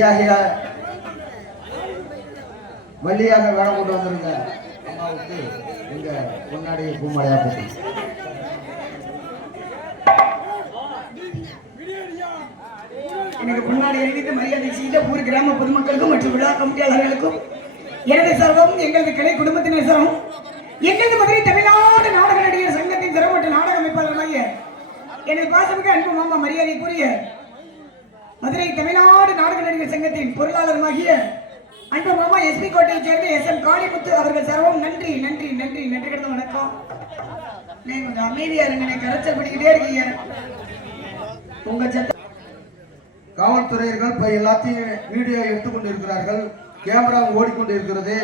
கலையரசியாகிய வள்ளியாக வேலை கொண்டு வந்திருந்த அம்மாவுக்கு எங்க முன்னாடி பூமலையா போட்டு எனக்கு முன்னாடி எழுதிட்டு மரியாதை செய்த ஊர் கிராம பொதுமக்களுக்கும் மற்றும் விழா கமிட்டியாளர்களுக்கும் எனது சர்வம் எங்களது கலை குடும்பத்தினர் சர்வம் எங்களது மதுரை தமிழ்நாடு நாடக நடிகர் சங்கத்தின் சிறம் நாடக அமைப்பாளர்களாகிய எனது பாசமிக்க அன்பு மாமா மரியாதைக்குரிய மதுரை தமிழ்நாடு நாடக நடிகர் சங்கத்தின் பொருளாளருமாகிய அன்பு மாமா எஸ்பி கோட்டையைச் சேர்ந்த எஸ் எம் காளிமுத்து அவர்கள் சர்வம் நன்றி நன்றி நன்றி நன்றி கிடந்த வணக்கம். நீங்க கொஞ்சம் அமைதியா இருங்க நீங்க கரைச்சல் பண்ணிக்கிட்டே இருக்கீங்க. உங்க சத்த காவல்துறையர்கள் இப்ப எல்லாத்தையும் வீடியோ எடுத்துக் கொண்டிருக்கிறார்கள். கேமரா ஓடிக்கொண்டு இருக்கிறது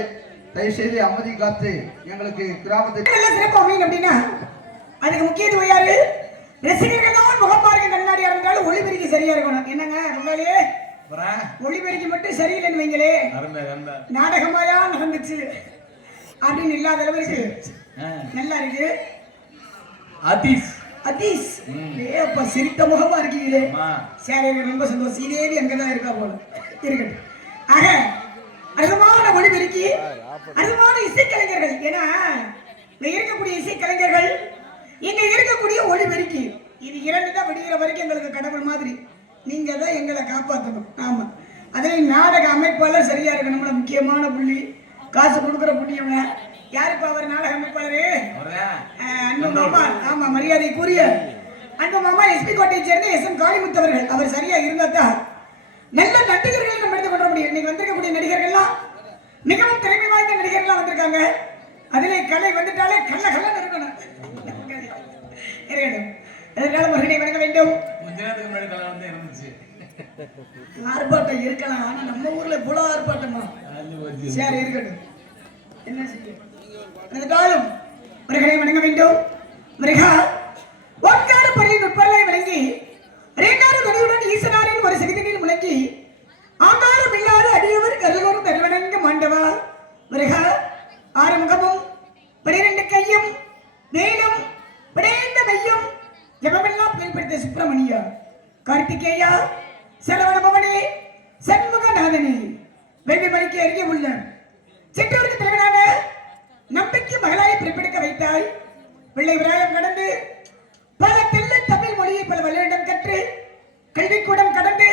தயவு செய்து அமைதி காத்து எங்களுக்கு கிராமத்துக்கு சிறப்பு அமையும் அப்படின்னா அதுக்கு முக்கியத்துவம் யாரு? ரசிகர்கள் தான் முகம் பாருங்க கண்ணாடியா இருந்தாலும் ஒளிபெருக்கி சரியா இருக்கணும். என்னங்க உங்களே ஒளிபெருக்கி மட்டும் சரியில்லைன்னு வைங்களே. நாடகமாயா நடந்துச்சு. அப்படின்னு இல்லாத அளவுக்கு நல்லா இருக்கு. அதீஸ் அதீஸ் ஏ அப்பா சிரித்த முகமா இருக்கீங்களே. சரி ரொம்ப சந்தோஷம். ஸ்ரீதேவி அங்கதான் இருக்கா போல. இருக்கட்டும். ஆக அற்புதமான ஒளிபெருக்கி அற்புதமான இசைக்கலைஞர்கள். ஏன்னா இருக்கக்கூடிய இசைக்கலைஞர்கள் இங்க இருக்கக்கூடிய ஒளிபெருக்கி. இது இரண்டு தான் விடுகிற வரைக்கும் எங்களுக்கு கடவுள் மாதிரி. நீங்க தான் எங்களை காப்பாற்றணும் ஆமா. அதே நாடக அமைப்பாளர் சரியா இருக்கணும்ல முக்கியமான புள்ளி. காசு கொடுக்குற புள்ளியவங்க யாருப்பா அவர் நாடக அமைப்பாளரு? அன்பு மாமா. ஆமா மரியாதைக்குரிய. அன்பு மாமா எஸ்பி கோட்டையை சேர்ந்த எஸ் எம் காளிமுத்து அவர்கள். அவர் சரியா இருந்தா தான் நல்ல நடிகர்களை நம்ம எடுத்து கொள்ள முடியும். இன்னைக்கு வந்திருக்கக்கூடிய நடிகர்கள்லாம் மிகவும் திறமை வாய்ந்த நடிகர்கள்லாம் வந்திருக்காங்க. அதிலே கலை வந்துட்டாலே கல்ல கல்லன்னு இருக்கணும் மறுபடியும் வணங்க வேண்டும்? கொஞ்ச நேரத்துக்கு முன்னாடி வந்து இருந்துச்சு ஆர்ப்பாட்டம் இருக்கலாம். ஆனா நம்ம ஊர்ல இவ்வளவு ஆர்ப்பாட்டமா. சரி இருக்கட்டும். என்ன செய்ய? இருந்தாலும் முருகனை வணங்க வேண்டும். முருகா ஒற்கார பள்ளி நுட்பலை வழங்கி ரேங்கார துணியுடன் ஈசனாரின் ஒரு சிறிதனில் முழங்கி சுப்பிரமணியா கார்த்திகேயா சரவண பவனே சண்முகநாதனே வெள்ளி மணிக்கு அருகே உள்ள சிற்றூருக்கு தலைவனான நம்பிக்கை மகளாய் பிறப்பெடுக்க வைத்தாய். பிள்ளை விராயம் கடந்து பல தெல்ல தமிழ் மொழியை பல வல்லிடம் கற்று கல்விக்கூடம் கடந்து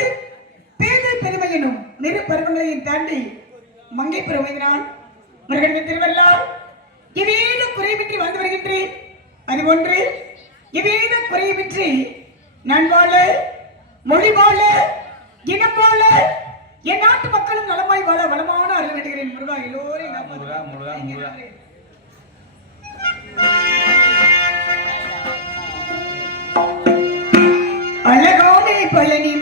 பேதை பெருமையினும் நிறு பருவங்களையும் தாண்டி மங்கை பெருமையினான் முருகன் திருவள்ளார் இவேத குறைவின்றி வாழ்ந்து வருகின்றேன். அதுபோன்று இவேத குறைவின்றி நான் வாழ மொழி வாழ இனம் வாழ என் நாட்டு மக்களும் நலமாய் வாழ வளமான அருள் வேண்டுகிறேன். முருகா எல்லோரையும். அழகானே பழனி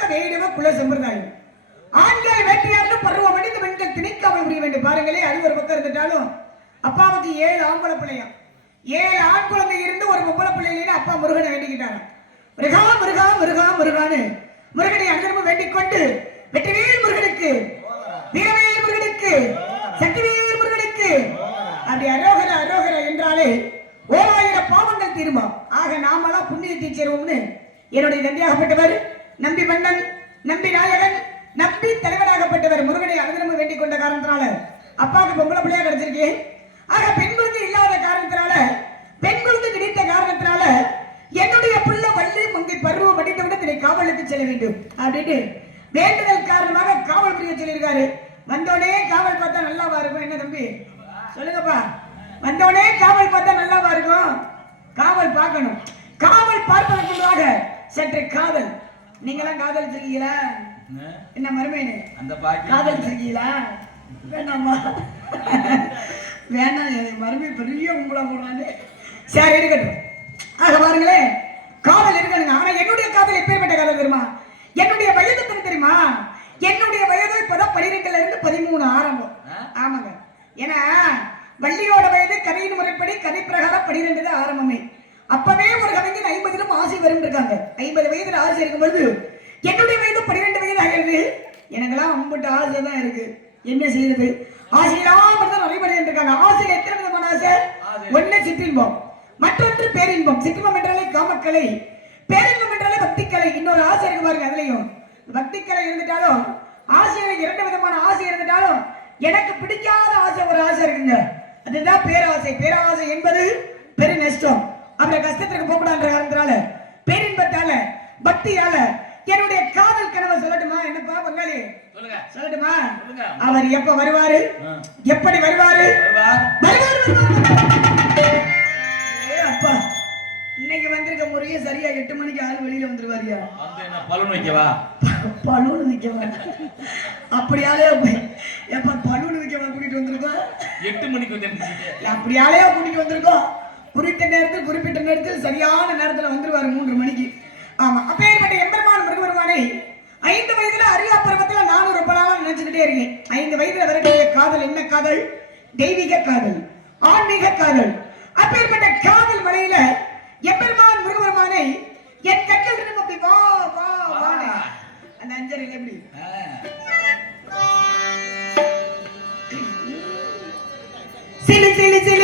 குல குல வேட்டையாடு பருவம் அடைந்து பெண்கள் திணைக்காமல் முடிய வேண்டும். பாருங்களே அது ஒரு பக்கம் இருந்துட்டாலும் அப்பாவுக்கு ஏழு ஆம்பளை பிள்ளையாம் ஏழு ஆண் குழந்தை இருந்து ஒரு அப்பா முருகனை வேண்டிக்கிட்டாராம். முருகா முருகா முருகா முருகான்னு முருகனை வேண்டிக் கொண்டு வெற்றிவேல் முருகனுக்கு வீரவேல் முருகனுக்கு சக்திவேல் முருகனுக்கு அப்படி அரோகர அரோகர என்றாலே ஓராயிரம் பாவங்கள் தீருமா ஆக நாமெல்லாம் புண்ணியத்தை சேருவோம்னு என்னுடைய தந்தையாகப்பட்டவர் நம்பி மன்னன் நம்பி நாயகன் நம்பி தலைவராகப்பட்டவர் முருகனை அனுதினமும் வேண்டிக் கொண்ட காரணத்தினால அப்பாவுக்கு பொம்பளை பிள்ளையா கிடைச்சிருக்கேன் ஆக பெண் குழந்தை இல்லாத காரணத்தினால பெண் குழந்தை கிடைத்த காரணத்தினால என்னுடைய புள்ள வள்ளி மங்கை பருவம் அடித்தவுடன் இதை காவலுக்கு செல்ல வேண்டும் அப்படின்னு வேண்டுதல் காரணமாக காவல் புரிய சொல்லியிருக்காரு. வந்தோடனே காவல் பார்த்தா நல்லாவா இருக்கும்? என்ன தம்பி? சொல்லுங்கப்பா. வந்தோடனே காவல் பார்த்தா நல்லாவா இருக்கும்? காவல் பார்க்கணும். காவல் பார்ப்பதற்கு முன்பாக சற்று காதல். நீங்களாம் காதலிச்சிருக்கீங்களா? என்ன? என்ன மருமையனே அந்த பாக்கி காதலிச்சிருக்கீங்களா? வேணாமா வேணாம் என் மருமை பெரிய உங்களா போடுறாங்க சரி இருக்கட்டும். ஆக பாருங்களேன் காதல் இருக்கணுங்க. ஆனா என்னுடைய காதல் எப்பேற்பட்ட காதல் தெரியுமா? என்னுடைய வயது எத்தனை தெரியுமா? என்னுடைய வயது இப்பதான் பனிரெண்டுல இருந்து பதிமூணு ஆரம்பம்? ஆமாங்க. ஏன்னா வள்ளியோட வயது கதையின் முறைப்படி கதை பிரகாரம் பனிரெண்டு தான் ஆரம்பமே. அப்பவே ஒரு கவிஞன் ஐம்பதிலும் ஆசை வரும் இருக்காங்க. ஐம்பது வயதுல ஆசை இருக்கும்போது என்னுடைய வயது பன்னிரெண்டு வயது ஆகிறது? எனக்கெல்லாம் அம்பிட்ட ஆசை தான் இருக்கு. என்ன செய்யறது? ஆசையெல்லாம் தான் நிறைய இருக்காங்க. ஆசையில் எத்தனை விதமான ஆசை? ஆசை. ஒண்ணு சிற்றின்பம். மற்றொன்று பேரின்பம். சிற்றின்பம் என்றாலே காமக்கலை. பேரின்பம் என்றாலே பக்திக்கலை. இன்னொரு ஆசை இருக்கு பாருங்க அதுலயும். பக்திக்கலை இருந்துட்டாலும் ஆசையில இரண்டு விதமான ஆசை இருந்துட்டாலும் எனக்கு பிடிக்காத ஆசை ஒரு ஆசை இருக்குங்க. அதுதான் பேராசை. பேராசை என்பது பெரு நஷ்டம் அந்த கஷ்டத்திற்கு போகக்கூடாதுன்ற காரணத்தினால பேரின்பத்தால பக்தியால என்னுடைய காதல் கனவை சொல்லட்டுமா? என்னப்பா பங்காளி? சொல்லட்டுமா. அவர் எப்ப வருவாரு. எப்படி வருவாரு? அப்பா. இன்னைக்கு வந்திருக்க முறையே சரியா எட்டு மணிக்கு ஆள் வெளியில வந்துருவாரியா? பலூன் வைக்கவா? பலூன் விற்கவா அப்படியாலே எப்ப பலூன் விற்கவா கூட்டிட்டு வந்திருக்கோம்? எட்டு மணிக்கு வந்து அப்படியாலே கூட்டிட்டு வந்திருக்கோம். குறித்த நேரத்தில் குறிப்பிட்ட நேரத்தில் சரியான நேரத்துல வந்துருவாரு மூன்று மணிக்கு. ஆமா. அப்பேற்பட்ட எம்பெருமான் மிருகபெருமானை ஐந்து வயதுல அரியா பருவத்துல நானும் ரொம்ப நாளா நினைச்சுக்கிட்டே இருக்கேன். ஐந்து வயதுல வரக்கூடிய காதல் என்ன காதல்? தெய்வீக காதல். ஆன்மீக காதல். அப்பேற்பட்ட காதல் மலையில எம்பெருமான் முருகபெருமானை என் கண்கள் இருந்து அப்படி வா வா வான்னு அந்த அஞ்சரையில் எப்படி? ஆ. சிலு சிலு.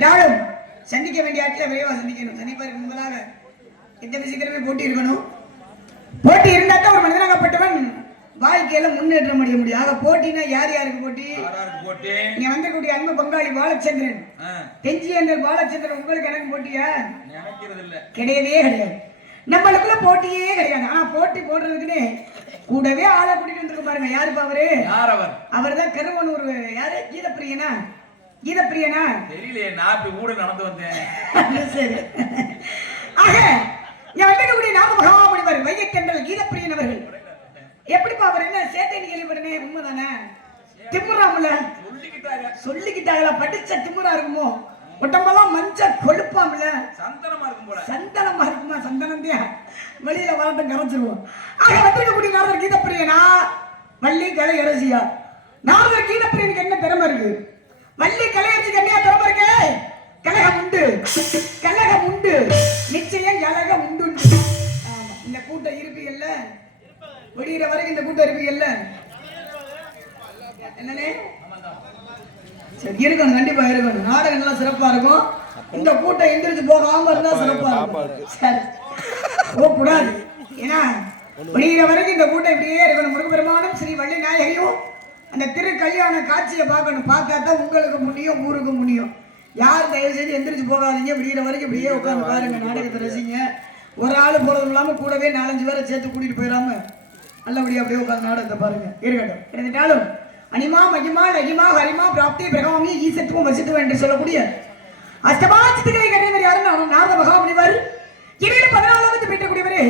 இருந்துட்டாலும் சந்திக்க வேண்டிய ஆட்களை விரைவாக சந்திக்கணும். சந்திப்பதற்கு முன்பதாக எந்த விஷயத்திலுமே போட்டி இருக்கணும். போட்டி இருந்தா தான் ஒரு மனிதனாகப்பட்டவன் வாழ்க்கையில முன்னேற்றம் அடைய முடியும். ஆக போட்டினா யார் யாருக்கு போட்டி? இங்க வந்திருக்கக்கூடிய அன்பு பங்காளி பாலச்சந்திரன். தெஞ்சி என்ற பாலச்சந்திரன் உங்களுக்கு எனக்கு போட்டியா? கிடையவே கிடையாது. நம்மளுக்குள்ள போட்டியே கிடையாது. ஆனா போட்டி போடுறதுக்குன்னு கூடவே ஆளை கூட்டிட்டு வந்துருக்கு பாருங்க. யாருப்பா அவரு? அவர்? தான் கருவனூர் யாரு? கீதப்பிரியனா? கீதப்பிரியனா தெரியலையே நான் இப்படி ஊட நடந்து வந்தேன். சரி. ஆக வந்திருக்கக்கூடிய நாம மகாமணிவர் வையக்கென்றல் கீதப்பிரியன் அவர்கள். எப்படிப்பா அவர் என்ன சேட்டை கேள்விப்படனே உண்மைதானே? திமுறாமல சொல்லிக்கிட்டாங்க. சொல்லிக்கிட்டாங்களா? படிச்ச திமுறா இருக்குமோ? உடம்பெல்லாம் மஞ்ச கொழுப்பாமல. சந்தனமா இருக்கும் போல. சந்தனமா இருக்குமா? சந்தனம் தான் வெளியில வரட்டும் கரைச்சிருவோம். ஆக வந்திருக்கக்கூடிய நாரதர் கீதப்பிரியனா? வள்ளி கலை அரசியா நாரதர் கீதப்பிரியனுக்கு என்ன திறமை இருக்கு? வள்ளி கலை அரசிக்கு என்ன திறமை இருக்கு கலகம் உண்டு. கலகம் உண்டு. நிச்சயம் கலகம் உண்டு. இந்த கூட்டம் இருப்பீங்கல்ல விடிகிற வரைக்கும் இந்த கூட்டம் இருப்பீங்கல்ல என்னனே சரி இருக்கணும் கண்டிப்பா இருக்கணும். நாடகம் எல்லாம் சிறப்பா இருக்கும். இந்த கூட்டம் எந்திரிச்சு போகாம இருந்தா சிறப்பா இருக்கும். சரி. போகக்கூடாது. ஏன்னா வெளியில வரைக்கும் இந்த கூட்டம் இப்படியே இருக்கணும். முருகப்பெருமானும் ஸ்ரீ வள்ளி நாயகியும் அந்த திரு கல்யாண காட்சியை பார்க்கணும். பார்த்தா தான் உங்களுக்கு முடியும் ஊருக்கு முடியும். யார் தயவு செஞ்சு எந்திரிச்சு போகாதீங்க. விடிகிற வரைக்கும் இப்படியே உட்காந்து பாருங்க நாடகத்தை ரசிங்க. ஒரு ஆள் போறதும் இல்லாம கூடவே நாலஞ்சு பேரை சேர்த்து கூட்டிட்டு போயிடாம நல்லபடியா அப்படியே உட்காந்து நாடகத்தை பாருங்க. இருக்கட்டும். இருந்துட்டாலும் அனிமா மகிமா லகிமா ஹரிமா பிராப்தி பிரகாமி ஈசத்துவம் வசித்துவம் என்று சொல்லக்கூடிய அஷ்டமா சித்துக்களை கட்டியவர் யாருன்னா நாரத மகாமுனிவர். இவையில பதினாலாவது பெற்றக்கூடியவரே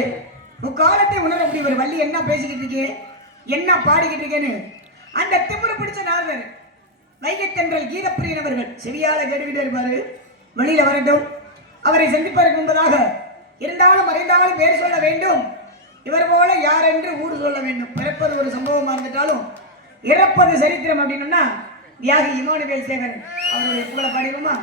முக்காலத்தை உணரக்கூடியவர். வள்ளி என்ன பேசிக்கிட்டு இருக்கே? என்ன பாடிக்கிட்டு இருக்கேன்னு அந்த திமுறை பிடிச்ச நாரதர் வைகத்தென்றல் கீதப்பிரியன் அவர்கள் செவியால கேட்டுக்கிட்டே இருப்பாரு. வெளியில வரட்டும். அவரை சந்திப்பதற்கு முன்பதாக இருந்தாலும் மறைந்தாலும் பேர் சொல்ல வேண்டும். இவர் போல யார் என்று ஊர் சொல்ல வேண்டும். பிறப்பது ஒரு சம்பவமா இருந்துட்டாலும் இறப்பது சரித்திரம் அப்படின்னம்னா தியாகி இமானுவேல் சேகர் அவருடைய புகழ பாடிடுமா